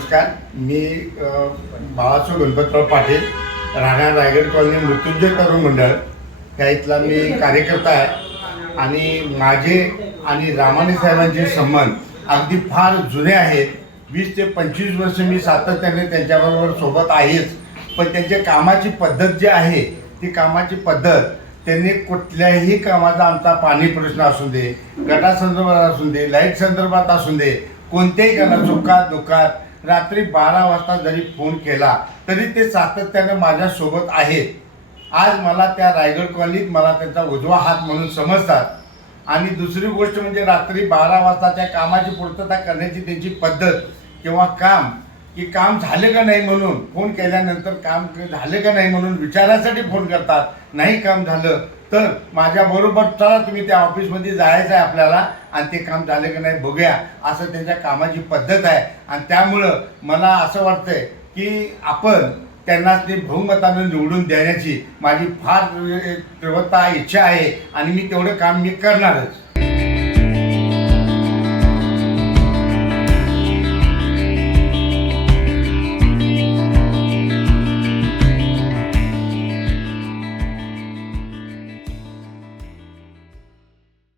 नमस्कार. मी बाळासाहेब गणपतराव पाटील, राहणार रायगड कॉलनी, मृत्युंजय तरुण मंडळ ह्या इथला मी कार्यकर्ता आहे. आणि माझे आणि रामाने साहेबांचे संबंध अगदी फार जुने आहेत. 20 ते 25 वर्ष मी सातत्याने त्यांच्याबरोबर सोबत आहेच. पण त्यांच्या कामाची पद्धत जी आहे ती कामाची पद्धत, त्यांनी कुठल्याही कामाचा, आमचा पाणी प्रश्न असू दे, गटासंदर्भात असू दे, लाईट संदर्भात असू दे, कोणत्याही कामात सुखात दुःखात रात्री 12 वाजता जरी फोन केला तरी ते सातत्याने माझ्यासोबत आहेत. आज मला त्या रायगड कॉलनीत मला त्यांचा उजवा हात म्हणून समजतात. आणि दुसरी गोष्ट म्हणजे रात्री 12 वाजता त्या कामाची पूर्तता करण्याची त्यांची पद्धत किंवा काम, की काम झाले का नाही म्हणून फोन केल्यानंतर काम झाले का नाही म्हणून विचारासाठी फोन करतात. नाही काम झालं तर माझ्याबरोबर चला तुम्ही त्या ऑफिसमध्ये जायचं आहे आपल्याला आणि ते काम झाले का नाही बघूया, असं त्यांच्या कामाची पद्धत आहे. आणि त्यामुळं मला असं वाटतंय की आपण त्यांना ते बहुमतानं निवडून देण्याची माझी फार तीव्रता इच्छा आहे आणि मी तेवढं काम मी करणारच.